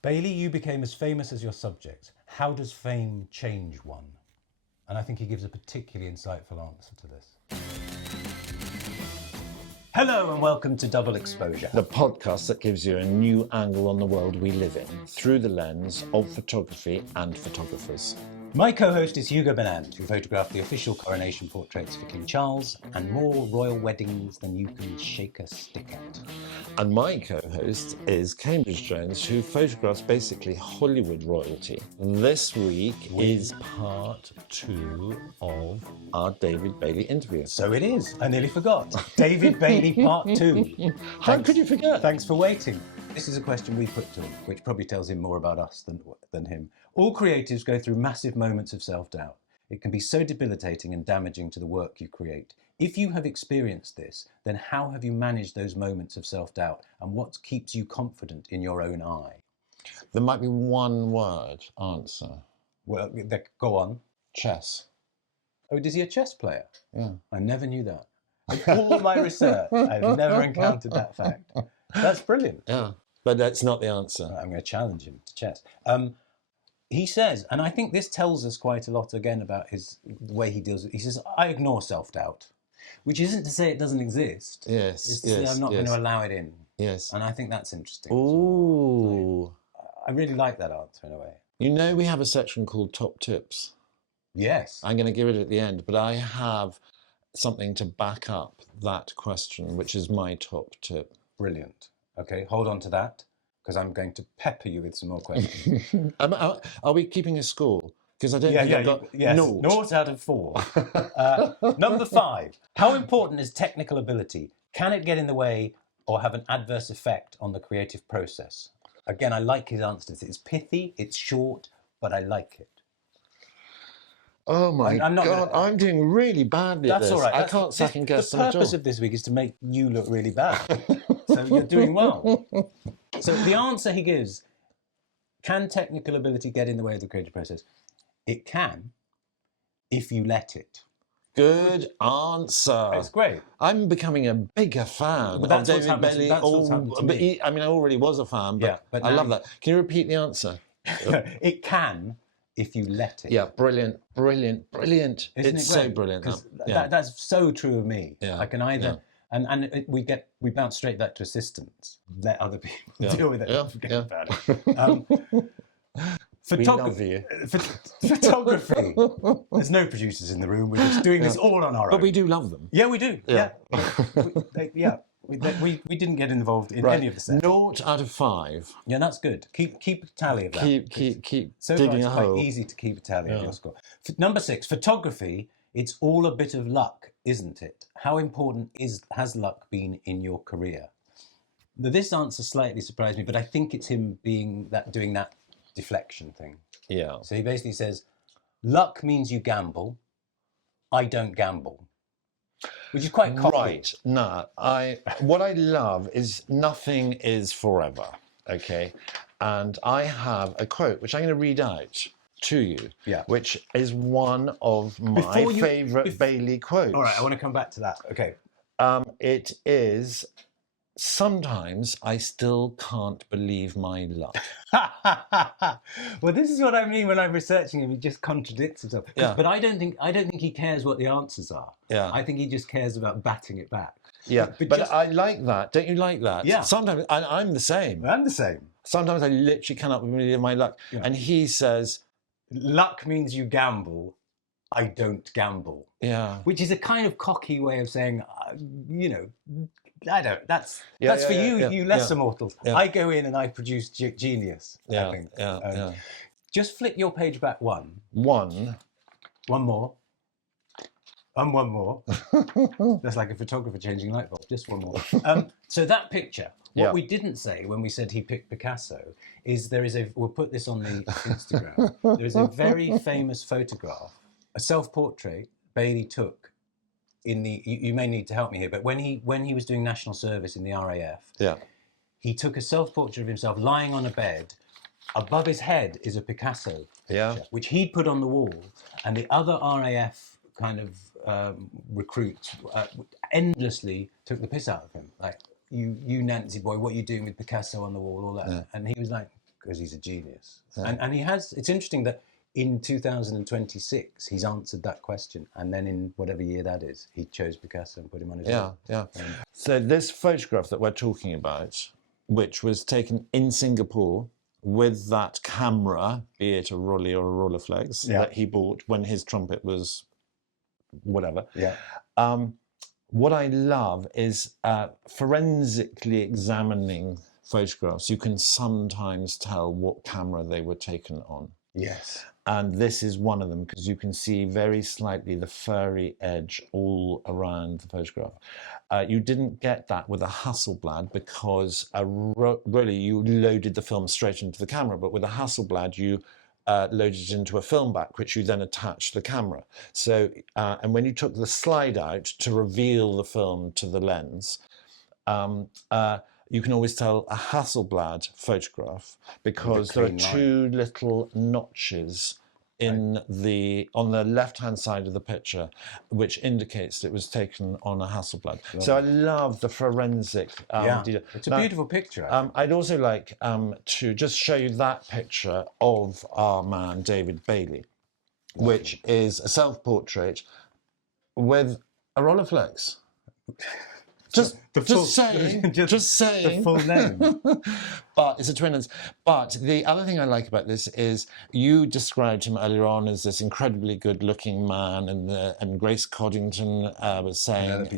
Bailey, you became as famous as your subject. How does fame change one? And I think he gives a particularly insightful answer to this. Hello and welcome to Double Exposure. The podcast that gives you a new angle on the world we live in through the lens of photography and photographers. My co-host is Hugo Burnand, who photographed the official coronation portraits for King Charles and more royal weddings than you can shake a stick at. And my co-host is Cambridge Jones, who photographs basically Hollywood royalty. This week is part 2 of our David Bailey interview. So it is. I nearly forgot. David Bailey part 2. How could you forget? Thanks for waiting. This is a question we put to him, which probably tells him more about us than him. All creatives go through massive moments of self-doubt. It can be so debilitating and damaging to the work you create. If you have experienced this, then how have you managed those moments of self-doubt, and what keeps you confident in your own eye? There might be one word answer. Well, go on. Chess. Oh, is he a chess player? Yeah. I never knew that. In all my research, I've never encountered that fact. That's brilliant. Yeah, but that's not the answer. I'm going to challenge him to chess. He says, and I think this tells us quite a lot again about the way he deals with it. He says, I ignore self-doubt, which isn't to say it doesn't exist. Yes, It's to say I'm not going to allow it in. Yes. And I think that's interesting. Ooh. I really like that answer in a way. You know, we have a section called Top Tips. Yes. I'm going to give it at the end, but I have something to back up that question, which is my top tip. Brilliant. Okay, hold on to that, because I'm going to pepper you with some more questions. Are we keeping a score? Because I don't think I've got naught out of 4. Number 5. How important is technical ability? Can it get in the way or have an adverse effect on the creative process? Again, I like his answer to this. It's pithy, it's short, but I like it. Oh my God, I'm doing really badly at this. That's all right. I can't second guess the purpose of this week is to make you look really bad. So you're doing well. So the answer he gives, can technical ability get in the way of the creative process? It can, if you let it. Good answer. It's great. I'm becoming a bigger fan of David Bailey. I already was a fan, but I love that. Can you repeat the answer? It can, if you let it. Yeah, brilliant. Isn't It's so brilliant. That's so true of me. Yeah. I can either, we bounce straight back to assistants. Let other people deal with it. Yeah. Forget about it. Photography. There's no producers in the room. We're just doing this all on our own. But we do love them. Yeah, we do. Yeah. We didn't get involved in any of the sets. 0 out of 5. Yeah, that's good. Keep a tally of that. Keep so digging far, a it's hole. quite easy to keep a tally of your score. Number 6, photography. It's all a bit of luck, isn't it? How important has luck been in your career? This answer slightly surprised me, but I think it's him doing that deflection thing. Yeah. So he basically says, luck means you gamble. I don't gamble. Which is quite cocky. Right. No, what I love is nothing is forever. Okay. And I have a quote which I'm going to read out to you, which is one of my favourite Bailey quotes. All right, I want to come back to that. Okay. It is, sometimes I still can't believe my luck. Well, this is what I mean when I'm researching him. He just contradicts himself. Yeah. But I don't think he cares what the answers are. Yeah. I think he just cares about batting it back. Yeah, but I like that. Don't you like that? Yeah. Sometimes I'm the same. I'm the same. Sometimes I literally cannot believe my luck. Yeah. And he says, luck means you gamble. I don't gamble. Yeah. Which is a kind of cocky way of saying, I don't. That's for you lesser mortals. Yeah. I go in and I produce genius. Yeah. I think. Yeah. Just flip your page back one. One more. And one more. That's like a photographer changing light bulb. Just one more. So that picture. What we didn't say when we said he picked Picasso is we'll put this on the Instagram. There is a very famous photograph, a self-portrait Bailey took you may need to help me here, but when he was doing national service in the RAF, he took a self-portrait of himself lying on a bed. Above his head is a Picasso picture, which he'd put on the wall, and the other RAF kind of recruits endlessly took the piss out of him. Like, you Nancy boy, what are you doing with Picasso on the wall, all that. And he was like, because he's a genius. And he has, it's interesting that in 2026, he's answered that question. And then in whatever year that is, he chose Picasso and put him on his wall. So this photograph that we're talking about, which was taken in Singapore with that camera, be it a Rolly or a Rolleiflex, that he bought when his trumpet was whatever. What I love is forensically examining photographs. You can sometimes tell what camera they were taken on. Yes. And this is one of them, because you can see very slightly the furry edge all around the photograph. You didn't get that with a Hasselblad, because really you loaded the film straight into the camera, but with a Hasselblad you loaded it into a film back, which you then attached to the camera. So, and when you took the slide out to reveal the film to the lens, you can always tell a Hasselblad photograph because there are two little notches in on the left-hand side of the picture, which indicates it was taken on a Hasselblad. So I love the forensic detail. It's a beautiful picture. I'd also like to just show you that picture of our man, David Bailey, which is a self-portrait with a Rolleiflex. Just saying. The full name. But it's a twin lens. But the other thing I like about this is you described him earlier on as this incredibly good-looking man, and Grace Coddington was saying,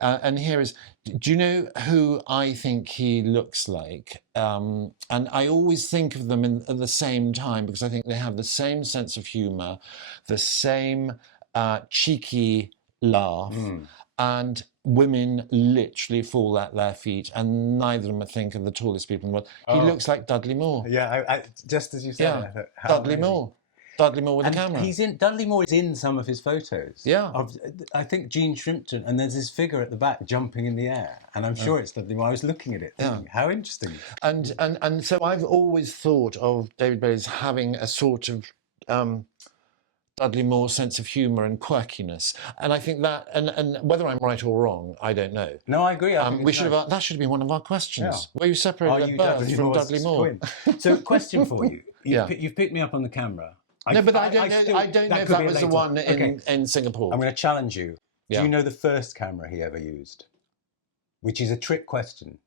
and here is. Do you know who I think he looks like? And I always think of them at the same time, because I think they have the same sense of humour, the same cheeky laugh. And women literally fall at their feet, and neither of them think of the tallest people in the world. He looks like Dudley Moore. Yeah, just as you said. Dudley Moore. Dudley Moore with a camera. Dudley Moore is in some of his photos. Yeah. I think Jean Shrimpton, and there's this figure at the back jumping in the air, and I'm sure it's Dudley Moore. I was looking at it thinking, how interesting. And so I've always thought of David Bailey as having a sort of Dudley Moore's sense of humour and quirkiness, and I think that, and whether I'm right or wrong, I don't know. No, I agree. We should have that should have been one of our questions. Were you separated at birth from Dudley Moore? So, question for you. You've picked me up on the camera. No, but I don't know if that was the one in Singapore. I'm going to challenge you. Do you know the first camera he ever used? Which is a trick question.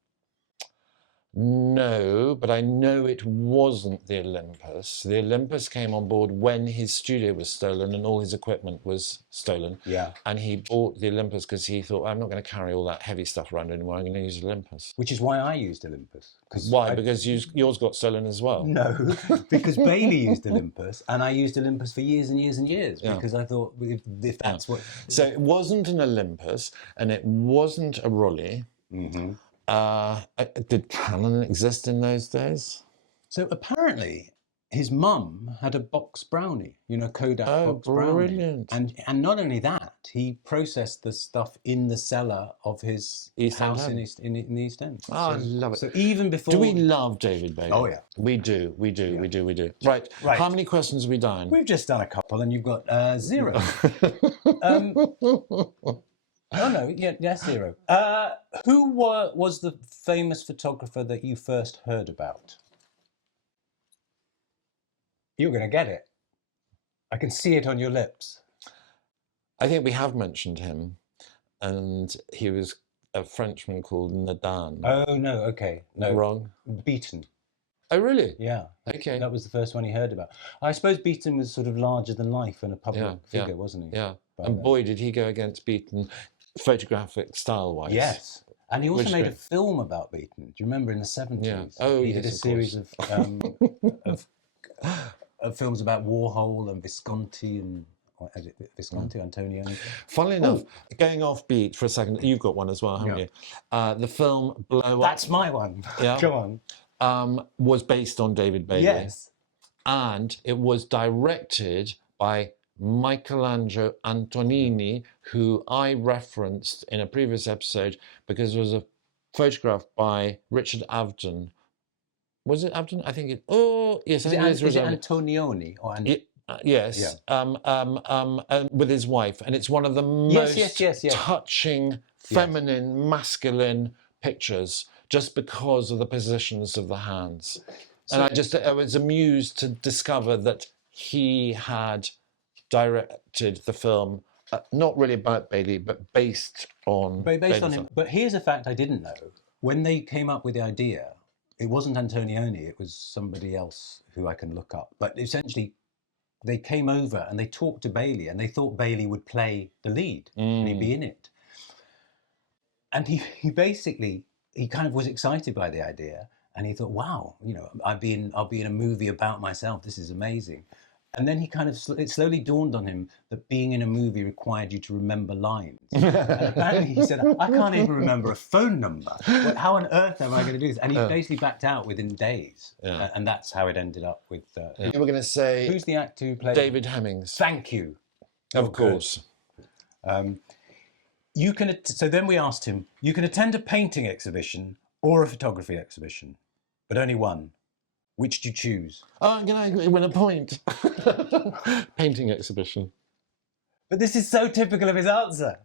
No, but I know it wasn't the Olympus. The Olympus came on board when his studio was stolen and all his equipment was stolen. Yeah. And he bought the Olympus because he thought, I'm not going to carry all that heavy stuff around anymore. I'm going to use Olympus. Which is why I used Olympus. Why? Because yours got stolen as well? No, because Bailey used Olympus, and I used Olympus for years and years and years, because I thought, if that's what... So it wasn't an Olympus, and it wasn't a Rolly. Did Canon exist in those days? So apparently his mum had a box brownie, Kodak box brownie. Brilliant. And not only that, he processed the stuff in the cellar of his house in the East End. Oh, I love it. So even before... Do we love David Bailey? Oh, yeah. We do. Right. How many questions have we done? We've just done a couple, and you've got 0. Oh, no, yes, 0. Who was the famous photographer that you first heard about? You're going to get it. I can see it on your lips. I think we have mentioned him, and he was a Frenchman called Nadan. Oh, no, okay. No. Wrong? Beaton. Oh, really? Yeah. Okay. That was the first one he heard about. I suppose Beaton was sort of larger than life and a public figure, wasn't he? Yeah. And boy, did he go against Beaton photographic style-wise. Yes. And he also made a film about Beaton. Do you remember in the 70s? Yeah. Oh, he did a series of films about Warhol and Visconti and Antonioni. Funnily enough, going off beat for a second, you've got one as well, haven't you? The film Blow Up. That's my one. Yeah. Go on. Was based on David Bailey. Yes. And it was directed by Michelangelo Antonioni, who I referenced in a previous episode because it was a photograph by Richard Avedon. Was it Avedon? I think it. Oh, yes. Is it Antonioni or? Yes. Yeah. With his wife, and it's one of the most touching, feminine, masculine pictures just because of the positions of the hands. And I was amused to discover that he had directed the film, not really about Bailey, but based on him. But here's a fact I didn't know. When they came up with the idea, it wasn't Antonioni, it was somebody else who I can look up. But essentially, they came over and they talked to Bailey, and they thought Bailey would play the lead and he'd be in it. And he basically, he kind of was excited by the idea, and he thought, wow, you know, I'll be in a movie about myself. This is amazing. And then it slowly dawned on him that being in a movie required you to remember lines. And apparently he said, I can't even remember a phone number. How on earth am I going to do this? And he basically backed out within days. Yeah. And that's how it ended up with... You were going to say... Who's the actor who played... David Hemmings. Thank you. Of course. So then we asked him, you can attend a painting exhibition or a photography exhibition, but only one. Which do you choose? Oh, I'm going to win a point. Painting exhibition. But this is so typical of his answer.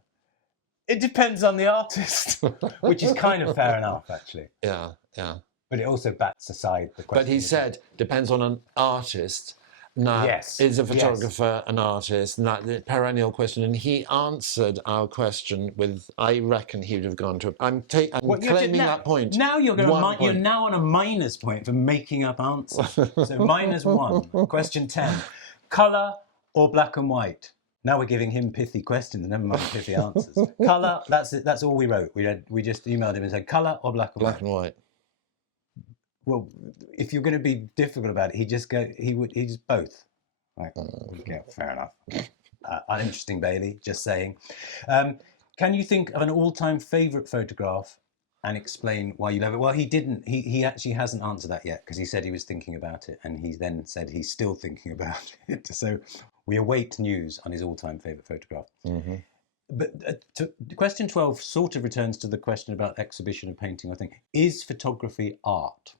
It depends on the artist, which is kind of fair enough, actually. Yeah, yeah. But it also bats aside the question. But he said, depends on an artist. Now, is a photographer an artist? And that the perennial question. And he answered our question with, I reckon he would have gone to... I'm claiming that point. Now you're now on a minus point for making up answers. So -1. Question 10. Colour or black and white? Now we're giving him pithy questions, never mind pithy answers. Colour, that's all we wrote. We just emailed him and said, colour or black and white? Black and white. Well, if you're going to be difficult about it, he'd just both. Right. Okay, fair enough. Uninteresting, Bailey, just saying. Can you think of an all-time favourite photograph and explain why you love it? Well, he didn't. He actually hasn't answered that yet, because he said he was thinking about it, and he then said he's still thinking about it. So we await news on his all-time favourite photograph. Mm-hmm. But question 12 sort of returns to the question about exhibition of painting, I think. Is photography art?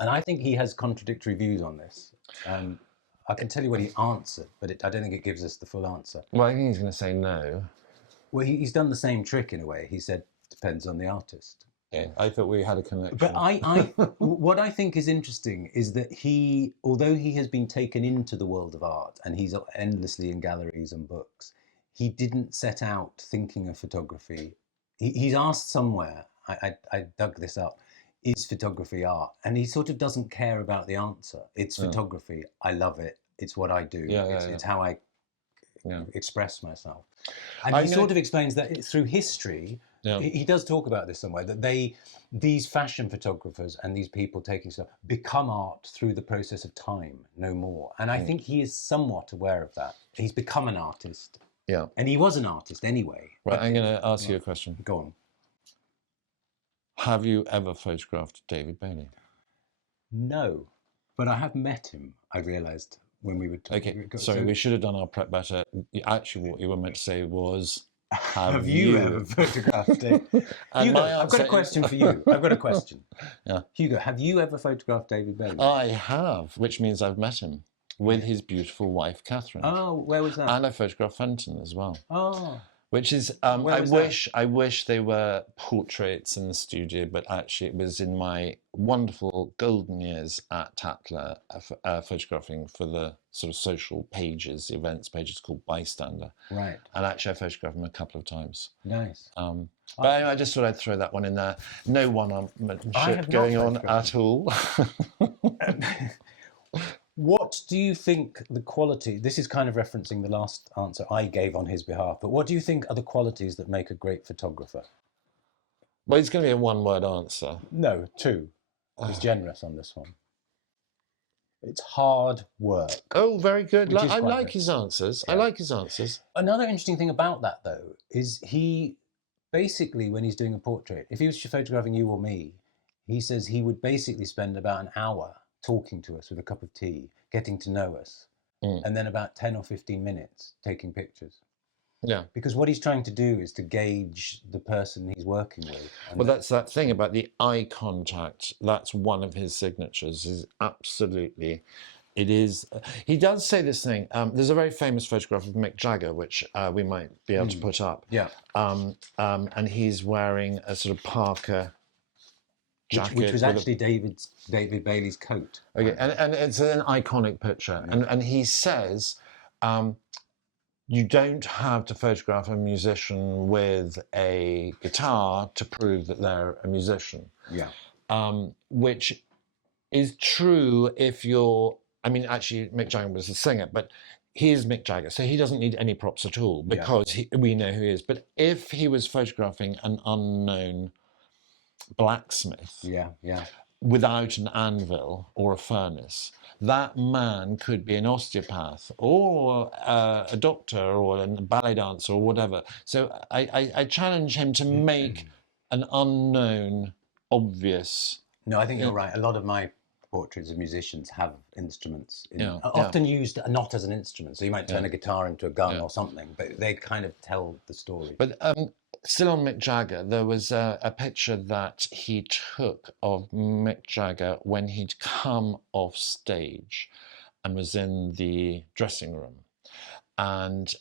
And I think he has contradictory views on this. I can tell you what he answered, but I don't think it gives us the full answer. Well, I think he's going to say no. Well, he's done the same trick in a way. He said, depends on the artist. Yeah, I thought we had a connection. But what I think is interesting is that although he has been taken into the world of art and he's endlessly in galleries and books, he didn't set out thinking of photography. He's asked somewhere, I dug this up, is photography art? And he sort of doesn't care about the answer. It's photography. I love it. It's what I do. It's how I express myself. And he sort of explains that through history, he does talk about this somewhere, that these fashion photographers and these people taking stuff become art through the process of time, no more. And I think he is somewhat aware of that. He's become an artist. Yeah. And he was an artist anyway. Right, I'm going to ask you a question. Go on. Have you ever photographed David Bailey? No, but I have met him, I realised, when we were talking. Okay, sorry, we should have done our prep better. Actually, what you were meant to say was, have you ever photographed David? Hugo, I've got a question for you. I've got a question. Yeah. Hugo, have you ever photographed David Bailey? I have, which means I've met him with his beautiful wife, Catherine. Oh, where was that? And I photographed Fenton as well. Oh. Which is, I wish they were portraits in the studio, but actually it was in my wonderful golden years at Tatler, photographing for the sort of social pages, events pages called Bystander. Right. And actually I photographed them a couple of times. Nice. But anyway, I just thought I'd throw that one in there. No one-upmanship going on at all. What do you think the quality, this is kind of referencing the last answer I gave on his behalf, but what do you think are the qualities that make a great photographer? Well, it's going to be a one-word answer. No, 2. He's generous on this one. It's hard work. Oh, very good. I like his answers. Yeah. I like his answers. Another interesting thing about that, though, is he basically, when he's doing a portrait, if he was photographing you or me, he says he would basically spend about an hour talking to us with a cup of tea, getting to know us, and then about 10 or 15 minutes taking pictures. Yeah. Because what he's trying to do is to gauge the person he's working with. Well, that's that thing about the eye contact. That's one of his signatures, is absolutely it is. He does say this thing. There's a very famous photograph of Mick Jagger, which we might be able to put up. Yeah. And he's wearing a sort of Parker jacket, which was actually David Bailey's coat. Okay, and it's an iconic picture. Yeah. And he says, you don't have to photograph a musician with a guitar to prove that they're a musician. Yeah. Which is true if you're, I mean, actually, Mick Jagger was a singer, but he is Mick Jagger, so he doesn't need any props at all because we know who he is. But if he was photographing an unknown blacksmith without an anvil or a furnace, that man could be an osteopath or a doctor or a ballet dancer or whatever. So I challenge him to make an unknown, obvious. No, I think you're right. A lot of my portraits of musicians have instruments, often used not as an instrument. So you might turn a guitar into a gun or something, but they kind of tell the story. But still on Mick Jagger, there was a picture that he took of Mick Jagger when he'd come off stage and was in the dressing room. And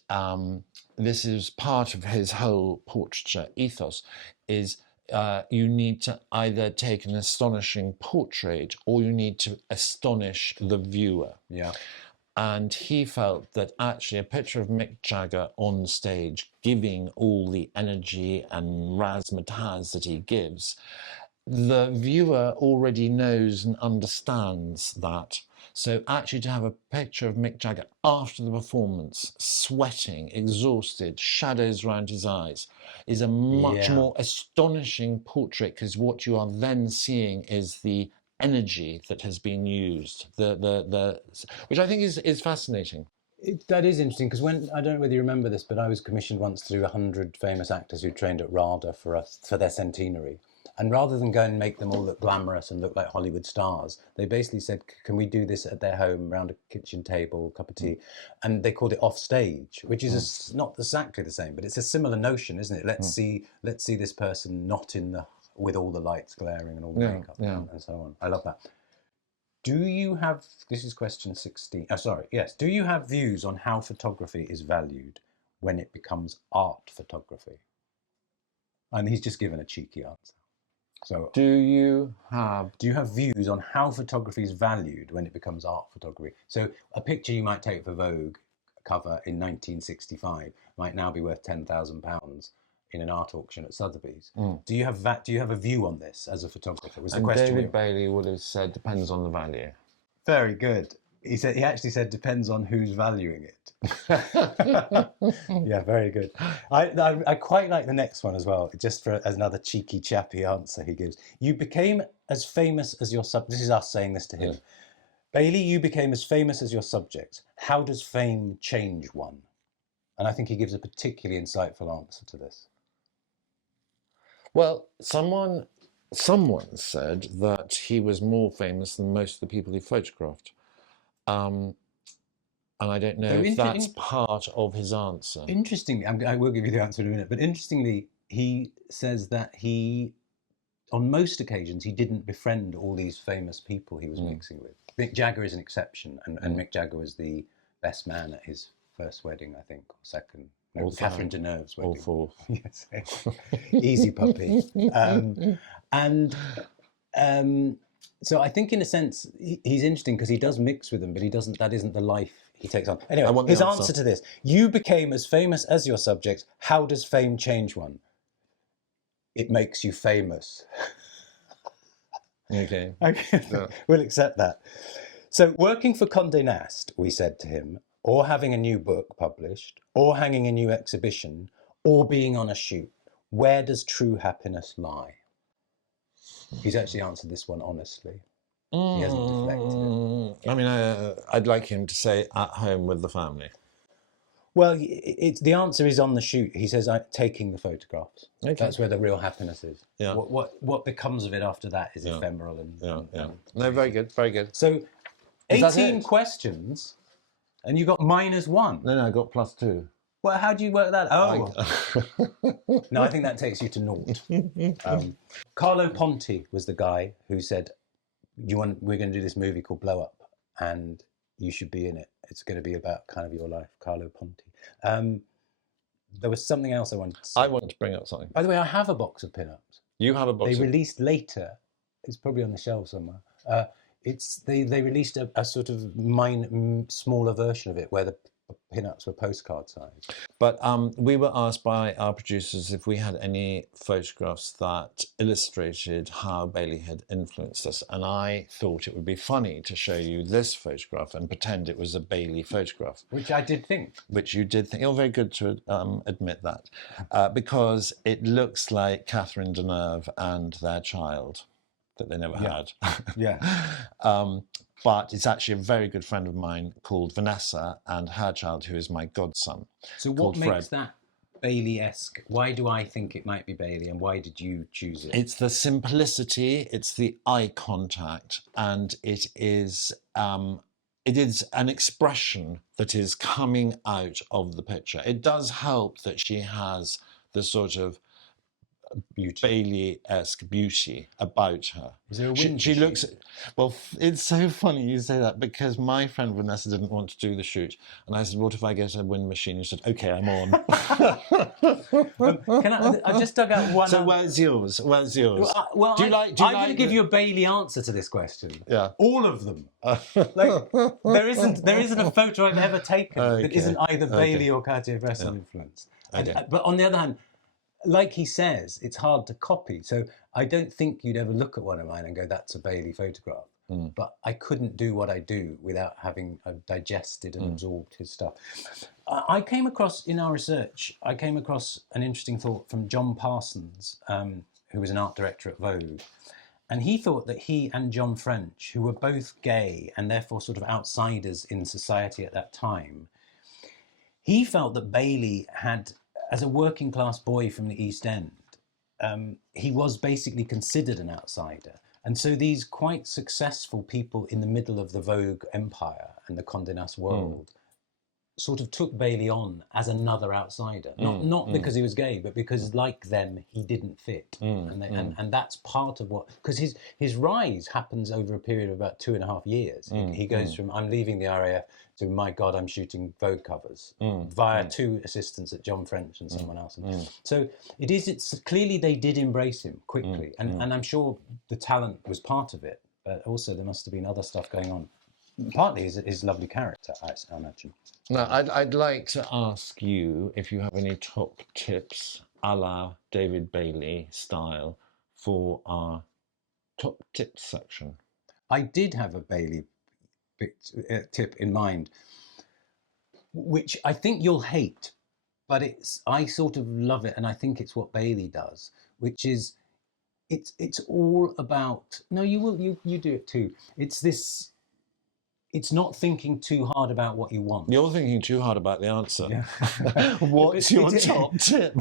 this is part of his whole portraiture ethos, is you need to either take an astonishing portrait or you need to astonish the viewer. Yeah. And he felt that actually a picture of Mick Jagger on stage giving all the energy and razzmatazz that he gives, the viewer already knows and understands that. So actually to have a picture of Mick Jagger after the performance, sweating, exhausted, shadows around his eyes, is a much more astonishing portrait, because what you are then seeing is the energy that has been used, which I think is fascinating. That is interesting, because when, I don't know whether you remember this, but I was commissioned once to do 100 famous actors who trained at RADA for us for their centenary. And rather than go and make them all look glamorous and look like Hollywood stars, they basically said, can we do this at their home, around a kitchen table, cup of tea? And they called it off stage, which is not exactly the same, but it's a similar notion, isn't it? Let's see this person not with all the lights glaring and all the makeup and so on. I love that. Do you have, this is question 16, do you have views on how photography is valued when it becomes art photography? And he's just given a cheeky answer. So, do you have views on how photography is valued when it becomes art photography? So a picture you might take for Vogue cover in 1965 might now be worth £10,000 in an art auction at Sotheby's. Do you have a view on this as a photographer? Was the question. David Bailey would have said depends on the value. Very good. He actually said depends on who's valuing it. Yeah, very good. I quite like the next one as well, just as another cheeky chappy answer he gives. You became as famous as your this is us saying this to him. Bailey, you became as famous as your subjects. How does fame change one? And I think he gives a particularly insightful answer to this. Well, someone said that he was more famous than most of the people he photographed. And I don't know if that's part of his answer. Interestingly, I will give you the answer in a minute, but interestingly, he says that on most occasions, he didn't befriend all these famous people he was mixing with. Mick Jagger is an exception, and Mick Jagger was the best man at his first wedding, I think, or second. No, Catherine Deneuve's wedding. All four. Yes. Easy puppy. So I think in a sense, he's interesting because he does mix with them, but that isn't the life he takes on. Anyway, his answer to this: you became as famous as your subjects. How does fame change one? It makes you famous. Okay. Yeah. We'll accept that. So working for Condé Nast, we said to him, or having a new book published, or hanging a new exhibition, or being on a shoot, where does true happiness lie? He's actually answered this one honestly. He hasn't deflected it. I mean, I'd like him to say at home with the family. Well, the answer is on the shoot. He says, taking the photographs. Okay. That's where the real happiness is. Yeah. What becomes of it after that is ephemeral. No, very good, very good. So, 18 questions, and you got -1. No, I got +2. Well, how do you work that? Oh. No, I think that takes you to 0. Carlo Ponti was the guy who said, we're going to do this movie called Blow Up. And you should be in it. It's going to be about kind of your life, Carlo Ponti. There was something else I wanted to say. I want to bring up something. By the way, I have a box of pinups. You have a box. They released later. It's probably on the shelf somewhere. They released a sort of smaller version of it where the pinups were postcard size. But we were asked by our producers if we had any photographs that illustrated how Bailey had influenced us, and I thought it would be funny to show you this photograph and pretend it was a Bailey photograph. Which I did think. Which you did think. You're very good to admit that, because it looks like Catherine Deneuve and their child that they never had. Yeah. But it's actually a very good friend of mine called Vanessa and her child, who is my godson. So what makes that Bailey-esque? Why do I think it might be Bailey, and why did you choose it? It's the simplicity, it's the eye contact, and it is an expression that is coming out of the picture. It does help that she has the sort of Bailey-esque beauty about her. Is there a wind she looks, well, it's so funny you say that, because my friend Vanessa didn't want to do the shoot, and I said, what if I get a wind machine? You said, okay, I'm on. I just dug out one. So where's yours? Where's yours? Well, I'm going to give you a Bailey answer to this question. Yeah. All of them. Like, there isn't a photo I've ever taken that isn't either Bailey or Cartier-Bresson influenced. But on the other hand, like he says, it's hard to copy. So I don't think you'd ever look at one of mine and go, that's a Bailey photograph. But I couldn't do what I do without having digested and absorbed his stuff. I came across, in our research, an interesting thought from John Parsons, who was an art director at Vogue. And he thought that he and John French, who were both gay and therefore sort of outsiders in society at that time, he felt that Bailey had, as a working class boy from the East End, he was basically considered an outsider. And so these quite successful people in the middle of the Vogue empire and the Condé Nast world sort of took Bailey on as another outsider. Not because he was gay, but because, like them, he didn't fit. And that's part of what... Because his rise happens over a period of about 2.5 years. He goes from, I'm leaving the RAF, to, my God, I'm shooting Vogue covers, via 2 assistants at John French and someone else. So it's clearly they did embrace him quickly. And I'm sure the talent was part of it, but also there must have been other stuff going on. Partly his lovely character, I imagine. Now, I'd like to ask you if you have any top tips, a la David Bailey style, for our top tips section. I did have a Bailey tip in mind, which I think you'll hate, but I sort of love it, and I think it's what Bailey does, which is it's all about... No, you do it too. It's not thinking too hard about what you want. You're thinking too hard about the answer. Yeah. What's your top tip?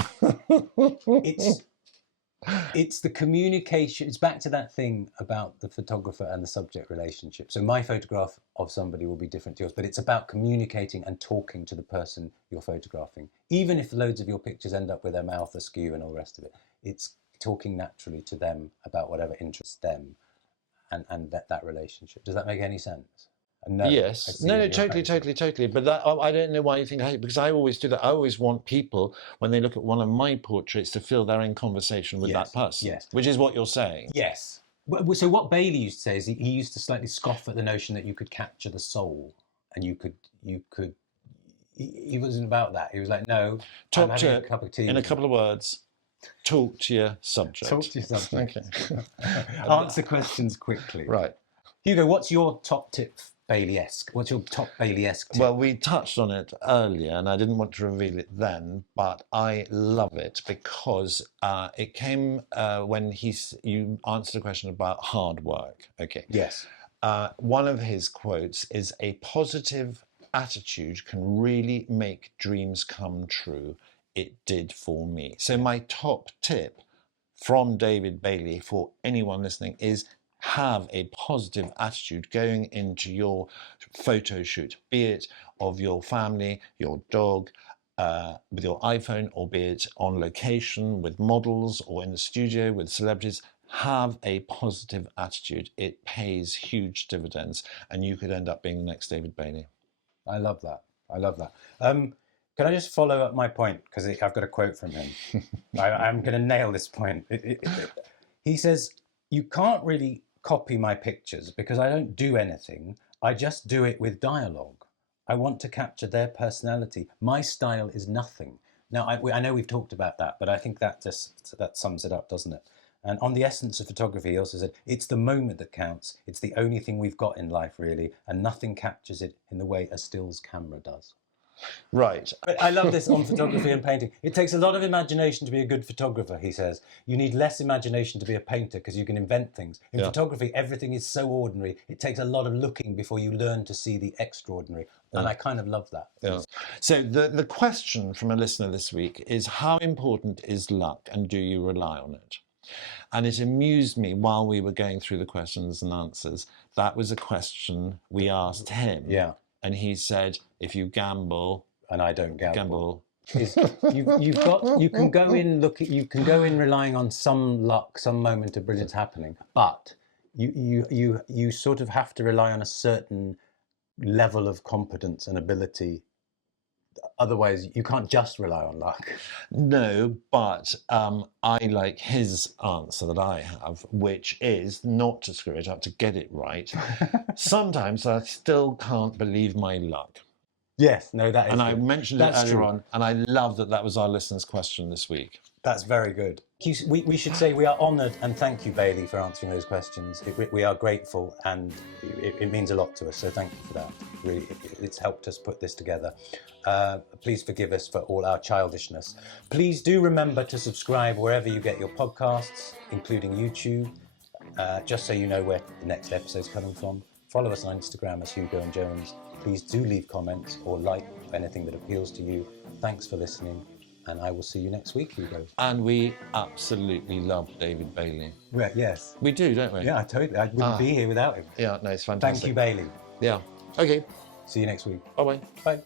It's the communication. It's back to that thing about the photographer and the subject relationship. So my photograph of somebody will be different to yours, but it's about communicating and talking to the person you're photographing. Even if loads of your pictures end up with their mouth askew and all the rest of it, it's talking naturally to them about whatever interests them and that relationship. Does that make any sense? No, yes. No, totally. But that, I don't know why you think I hate, because I always do that. I always want people, when they look at one of my portraits, to feel they're in conversation with that person. Yes. Which is what you're saying. Yes. So what Bailey used to say is he used to slightly scoff at the notion that you could capture the soul, and you could. He wasn't about that. He was like, no, I'm having a cup of tea. In a couple of words, talk to your subject. Talk to your subject. Okay. Answer questions quickly. Right. Hugo, what's your top tip? Bailey-esque. What's your top Bailey-esque tip? Well, we touched on it earlier, and I didn't want to reveal it then, but I love it because it came when you answered a question about hard work. Okay. Yes. One of his quotes is, "A positive attitude can really make dreams come true. It did for me." So my top tip from David Bailey for anyone listening is, have a positive attitude going into your photo shoot, be it of your family, your dog, with your iPhone, or be it on location with models or in the studio with celebrities. have a positive attitude. It pays huge dividends, and you could end up being the next David Bailey. I love that. I love that. Can I just follow up my point? Because I've got a quote from him. I'm going to nail this point. He says, you can't really copy my pictures because I don't do anything. I just do it with dialogue. I want to capture their personality. My style is nothing. Now, I know we've talked about that, but I think that sums it up, doesn't it? And on the essence of photography, he also said, it's the moment that counts. It's the only thing we've got in life, really, and nothing captures it in the way a stills camera does. Right. But I love this on photography and painting. It takes a lot of imagination to be a good photographer, he says. You need less imagination to be a painter because you can invent things. In photography, everything is so ordinary. It takes a lot of looking before you learn to see the extraordinary. And I kind of love that. Yeah. So the question from a listener this week is, how important is luck and do you rely on it? And it amused me while we were going through the questions and answers. That was a question we asked him. Yeah. And he said, if you gamble... And I don't gamble. You can go in relying on some luck, some moment of brilliance happening, but you sort of have to rely on a certain level of competence and ability. Otherwise, you can't just rely on luck. No, but I like his answer that I have, which is not to screw it up, to get it right. Sometimes I still can't believe my luck. Yes, no, that is And good. I mentioned it earlier on, and I love that was our listener's question this week. That's very good. We should say we are honoured, and thank you, Bailey, for answering those questions. We are grateful, and it means a lot to us, so thank you for that. Really, it's helped us put this together. Please forgive us for all our childishness. Please do remember to subscribe wherever you get your podcasts, including YouTube, just so you know where the next episode's coming from. Follow us on Instagram as Hugo and Jones. Please do leave comments or like anything that appeals to you. Thanks for listening, and I will see you next week, Hugo. And we absolutely love David Bailey. Well, yes. We do, don't we? Yeah, totally. I wouldn't be here without him. Yeah, no, it's fantastic. Thank you, Bailey. Yeah. Okay. See you next week. Bye-bye. Bye.